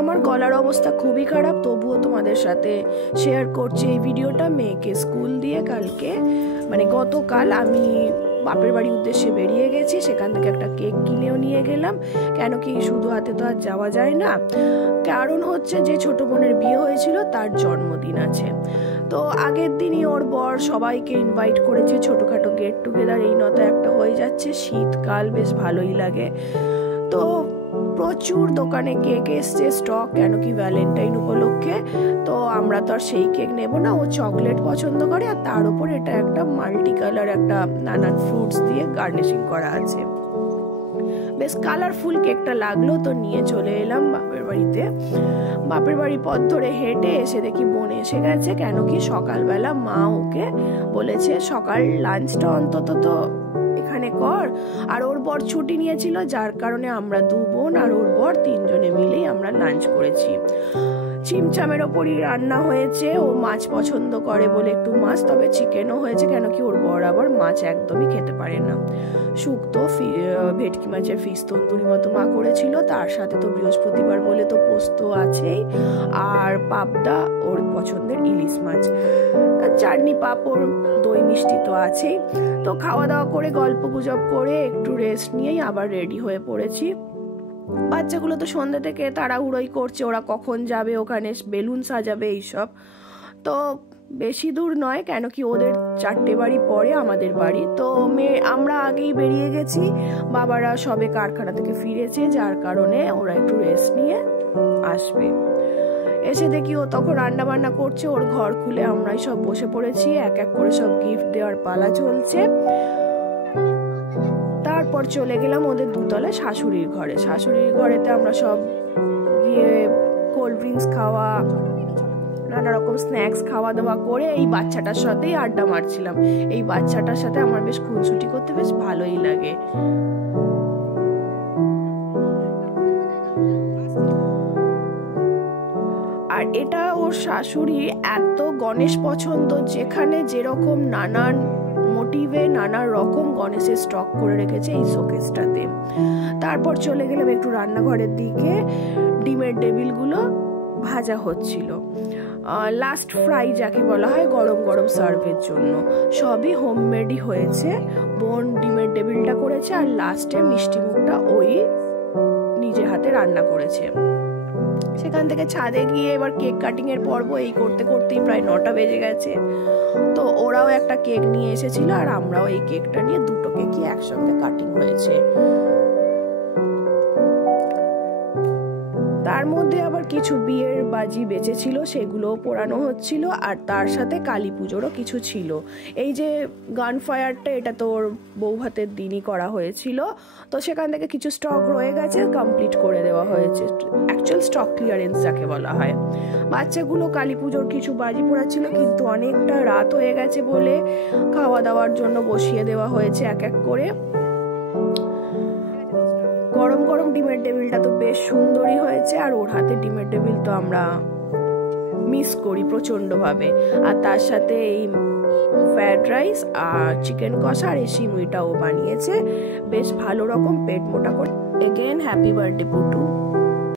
আমার গলার অবস্থা খুবই খারাপ, তবুও তোমাদের সাথে শেয়ার করছি এই ভিডিওটা। মেয়েকে স্কুল দিয়ে কালকে মানে গতকাল আমি বাপের বাড়ির উদ্দেশ্যে বেরিয়ে গেছি, সেখান থেকে একটা কেক কিনেও নিয়ে গেলাম। কেন কি শুধু হাতে তো আর যাওয়া যায় না, কারণ হচ্ছে যে ছোট বোনের বিয়ে হয়েছিল তার জন্মদিন আছে। তো আগের দিনই ওর বর সবাইকে ইনভাইট করেছে, ছোটখাটো গেট টুগেদার এই নত একটা হয়ে যাচ্ছে, শীতকাল বেশ ভালোই লাগে। তো প্রচুর দোকানে কেক এসছে স্টক, কেন কি ভ্যালেন্টাইন উপলক্ষে। তো আমরা তো আর সেই কেক নেব না, ও চকলেট পছন্দ করে, আর তার উপর এটা একটা মাল্টি কালার একটা নানান ফ্রুটস দিয়ে গার্নিশিং করা আছে, বেশ কালারফুল কেকটা লাগলো। তো নিয়ে চলে এলাম বাপের বাড়িতে। বাপের বাড়ি পথ ধরে হেঁটে এসে দেখি বোন এসে গেছে, কেন কি সকালবেলা মা ওকে বলেছে সকাল লাঞ্চটা অন্তত তো এখানে কর। আর ওর বর ছুটি নিয়েছিল, যার কারণে আমরা দু বোন আর ওর বর তিনজনে মিলেই আমরা লাঞ্চ করেছি। চিমচামের ওপরই রান্না হয়েছে, ও মাছ পছন্দ করে বলে একটু মাছ, তবে চিকেনও হয়েছে, কেন কি ওর বর আবার মাছ একদমই খেতে পারে না। শুক্তো ভেটকি মাছের ফিস তন্দুরি মতো মা করেছিল, তার সাথে তো বৃহস্পতিবার বলে তো পোস্ত আছেই, আর পাবদা ওর পছন্দের ইলিশ মাছ, চাটনি পাঁপড় দই মিষ্টি তো আছেই। তো খাওয়া দাওয়া করে গল্প গুজব করে একটু রেস্ট নিয়েই আবার রেডি হয়ে পড়েছি। বাচ্চাগুলো তো সন্ধ্যা থেকে তাড়াহুড়োই করছে, ওরা কখন যাবে ওখানে বেলুন সাজাবে এইসব। তো বেশি দূর নয়, কেন কি ওদের 4টে বাড়ি পরে আমাদের বাড়ি। তো আমরা আগেই বেরিয়ে গেছি, বাবারা সবে কারখানা থেকে ফিরেছে, যার কারণে ওরা একটু রেস্ট নিয়ে আসবে। এসে দেখি ও তখন রান্না বান্না করছে, ওর ঘর খুলে আমরাই সব বসে পড়েছি, এক এক করে সব গিফট দেওয়ার পালা চলছে। তারপর চলে গেলাম ওদের দুতলায় শাশুড়ির ঘরে। শাশুড়ির ঘরেতে আমরা সব গিয়ে কোল্ড ড্রিঙ্কস খাওয়া, নানা রকম স্ন্যাক্স খাওয়া দাওয়া করে এই বাচ্চাটার সাথেই আড্ডা মারছিলাম। এই বাচ্চাটার সাথে আমার বেশ খুনসুটি করতে বেশ ভালোই লাগে। আর এটা ওর শাশুড়ি এত গণেশ পছন্দ, যেখানে যেরকম নানান মোটিভে নানা রকম গণেশের স্টক করে রেখেছে এই শোকেসটাতে। তারপর চলে গেলাম একটু রান্নাঘরের দিকে, ডিমের টেবিলগুলো ভাজা হচ্ছিল, লাস্ট ফ্রাই যাকে বলা হয় গরম গরম সার্ভের জন্য। সবই হোমমেডই হয়েছে, বোন ডিমের টেবিলটা করেছে, আর লাস্টে মিষ্টি মুখটা ওই নিজে হাতে রান্না করেছে। সেখান থেকে ছাদে গিয়ে এবার কেক কাটিং এর পর্ব এই করতে করতেই প্রায় 9টা বেজে গেছে। তো ওরাও একটা কেক নিয়ে এসেছিল, আর আমরাও এই কেকটা নিয়ে দুটো কেকই একসঙ্গে কাটিং হয়েছে। তার মধ্যে আবার কিছু বিয়ের বাজি বেঁচেছিল, সেগুলোও পোড়ানো হচ্ছিল, আর তার সাথে কালী পুজোরও কিছু ছিল। এই যে গান ফায়ারটা, এটা তো ওর বউ ভাতের দিনই করা হয়েছিল, তো সেখান থেকে কিছু স্টক রয়ে গেছে, কমপ্লিট করে দেওয়া হয়েছে, অ্যাকচুয়াল স্টক ক্লিয়ারেন্স যাকে বলা হয়। বাচ্চাগুলো কালী পুজোর কিছু বাজি পোড়াচ্ছিল, কিন্তু অনেকটা রাত হয়ে গেছে বলে খাওয়া দাওয়ার জন্য বসিয়ে দেওয়া হয়েছে এক এক করে। গরম গরম ডিমের টেবিলটা তো বেশ সুন্দরই হয়েছে, আর ওর হাতে ডিমের টেবিল তো আমরা মিস করি প্রচন্ড ভাবে। আর তার সাথে এই ফ্রাইড রাইস আর চিকেন কষা আর এই সিমুইটাও বানিয়েছে, বেশ ভালো রকম পেট মোটা করে। Again happy birthday Putu.